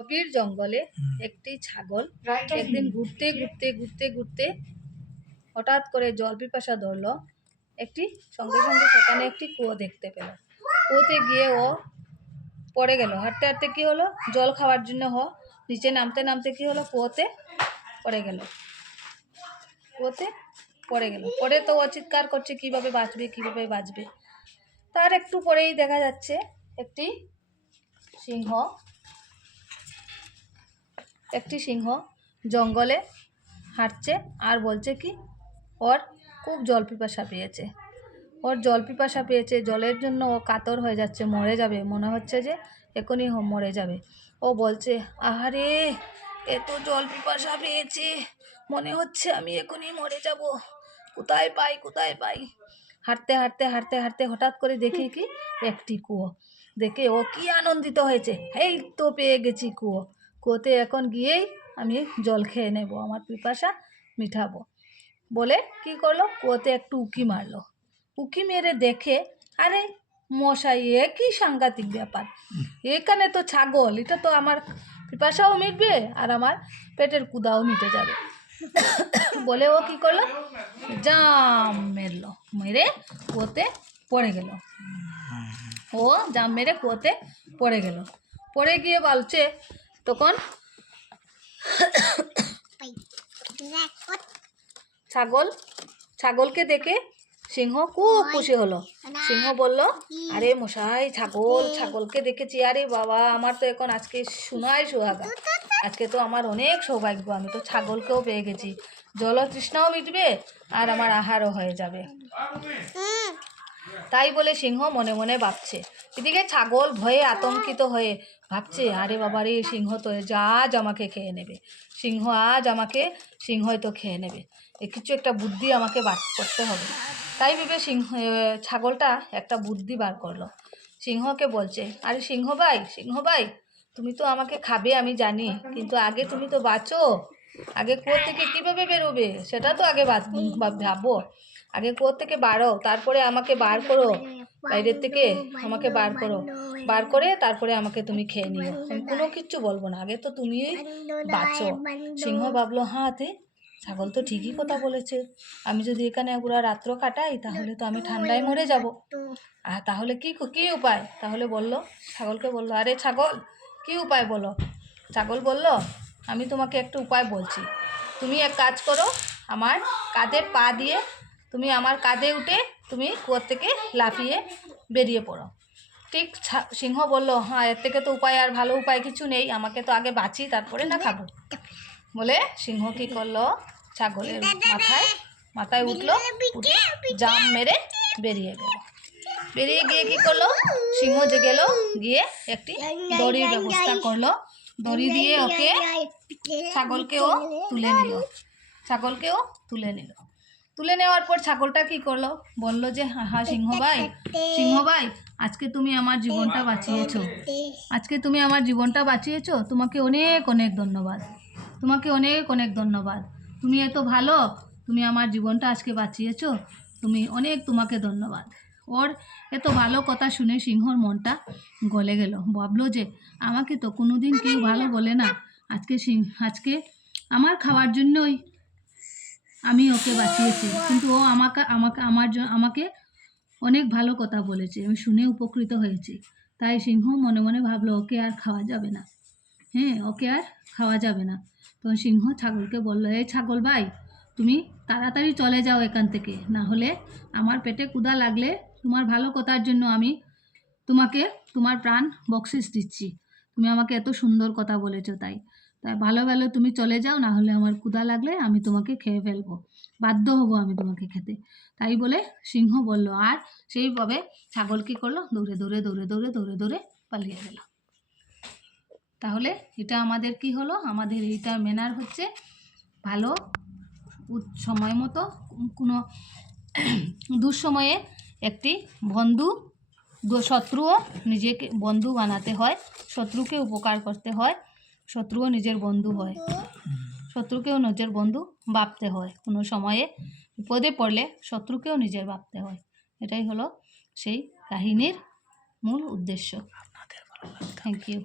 গভীর জঙ্গলে একটি ছাগল একদিন ঘুরতে ঘুরতে ঘুরতে ঘুরতে হঠাৎ করে জল পিপাসা ধরলো। সঙ্গে সঙ্গে সেখানে একটি কুয়ো দেখতে পেল। কুয়োতে গিয়ে ও পড়ে গেল। হাঁটতে হাঁটতে কি হলো, জল খাওয়ার জন্য নিচে নামতে নামতে কি হলো, কুয়োতে পড়ে গেল। পড়ে তো ও চিৎকার করছে কিভাবে বাঁচবে। তার একটু পরেই দেখা যাচ্ছে একটি সিংহ জঙ্গলে হাঁটছে আর বলছে কি ওর খুব জল পিপাসা পেয়েছে। জলের জন্য ও কাতর হয়ে যাচ্ছে, মরে যাবে, মনে হচ্ছে যে এখনই মরে যাবে। ও বলছে, আহারে এত জল পিপাসা পেয়েছে, মনে হচ্ছে আমি এখনই মরে যাব, কোথায় পাই। হাঁটতে হাঁটতে হাঁটতে হাঁটতে হঠাৎ করে দেখে কি একটি কুয়ো। দেখে ও কি আনন্দিত হয়েছে, এই তো পেয়ে গেছি কুয়োতে এখন গিয়েই আমি জল খেয়ে নেব, আমার পিপাসা মিটাবো বলে কি করলো, কুয়োতে একটু উকি মেরে দেখে, আরে মশাই এ কি সাংঘাতিক ব্যাপার, এখানে তো ছাগল, এটা তো আমার পিপাসাও মিটবে আর আমার পেটের ক্ষুধাও মিটে যাবে বলে ও কি করলো, জাম মেরে কুয়োতে পড়ে গেল। পড়ে গিয়ে বলছে, তখন ছাগলকে দেখে সিংহ খুব খুশি হলো। সিংহ বলল, আরে মশাই ছাগলকে দেখেছি, আরে বাবা আমার তো এখন আজকে সুহাগা, আজকে তো আমার অনেক সৌভাগ্য, আমি তো ছাগলকেও পেয়ে গেছি, জল তৃষ্ণাও মিটবে আর আমার আহারও হয়ে যাবে। তাই বলে সিংহ মনে মনে ভাবছে। এদিকে ছাগল ভয়ে আতঙ্কিত হয়ে ভাবছে, আরে বাবা রে, সিংহ তো আজ আমাকে খেয়ে নেবে, সিংহই তো খেয়ে নেবে, কিছু একটা বুদ্ধি আমাকে বার করতে হবে। তাই ভেবে ছাগলটা একটা বুদ্ধি বার করলো। সিংহকে বলছে, আরে সিংহ ভাই তুমি তো আমাকে খাবে আমি জানি, কিন্তু আগে তুমি তো বাঁচো, আগে কুয়ো থেকে কিভাবে বেরোবে সেটা তো আগে ভাবো, আগে কুয়ো থেকে বাড়ো, তারপরে আমাকে বার করো, বাইরের থেকে আমাকে বার করে তারপরে আমাকে তুমি খেয়ে নিও, আমি কোনো কিচ্ছু বলবো না, আগে তো তুমিই বাঁচো। সিংহ ভাবলো, ছাগল তো ঠিকই কথা বলেছে, আমি যদি এখানে পুরো রাত্র কাটাই তাহলে তো আমি ঠান্ডায় মরে যাব, আর তাহলে কি উপায়, তাহলে ছাগলকে বললো, আরে ছাগল কি উপায় বলো। ছাগল বলল, আমি তোমাকে একটা উপায় বলছি, তুমি এক কাজ করো, আমার কাঁধে পা দিয়ে তুমি আমার কাঁধে উঠে তুমি কুয়োর থেকে লাফিয়ে বেরিয়ে পড়ো। ঠিক সিংহ বলল, এর থেকে তো আর ভালো উপায় কিছু নেই, আমাকে তো আগে বাঁচি তারপরে না খাবো বলে সিংহ কি করলো, ছাগলের মাথায় উঠলো, জাম মেরে বেরিয়ে গিয়ে কি করলো, সিংহ যে গেল গিয়ে একটি দড়ির ব্যবস্থা করলো, দড়ি দিয়ে ওকে ছাগলকেও তুলে নিল। তুলে নেওয়ার পর ছাগলটা কি করলো, বললো যে, সিংহ ভাই আজকে তুমি আমার জীবনটা বাঁচিয়েছো, তোমাকে অনেক অনেক ধন্যবাদ, তুমি এত ভালো, তুমি আমার জীবনটা আজকে বাঁচিয়েছো, তোমাকে ধন্যবাদ। ওর এত ভালো কথা শুনে সিংহর মনটা গলে গেল, ভাবলো যে আমাকে তো কোনোদিন কেউ ভালো বলে না, আজকে আমার খাওয়ার জন্যই আমি ওকে বাঁচিয়েছি, কিন্তু ও আমাকে অনেক ভালো কথা বলেছে, আমি শুনে উপকৃত হয়েছি। তাই সিংহ মনে মনে ভাবলো, ওকে আর খাওয়া যাবে না। তো সিংহ ছাগলকে বললো, এই ছাগল ভাই, তুমি তাড়াতাড়ি চলে যাও এখান থেকে, না হলে আমার পেটে ক্ষুধা লাগলে তোমার ভালো কথার জন্য আমি তোমাকে তোমার প্রাণ বকশিস দিচ্ছি, তুমি আমাকে এত সুন্দর কথা বলেছো, তাই ভালো তুমি চলে যাও, না হলে আমার ক্ষুধা লাগলে আমি তোমাকে খেয়ে ফেলবো, বাধ্য হব আমি তোমাকে খেতে। তাই বলে সিংহ বলল, আর সেইভাবে ছাগল কি করলো, দৌড়ে পালিয়ে গেল। তাহলে এটা আমাদের কি হলো, আমাদের এইটা মেনার হচ্ছে ভালো সময় মতো কোনো দুঃসময়ে একটি শত্রুও নিজেকে বন্ধু বানাতে হয়, শত্রুকে উপকার করতে হয়, শত্রুও নিজের বন্ধু হয়, শত্রুকেও নিজের বন্ধু ভাবতে হয়, কোনো সময়ে বিপদে পড়লে শত্রুকেও নিজের ভাবতে হয়। এটাই হলো সেই কাহিনীর মূল উদ্দেশ্য। Thank you.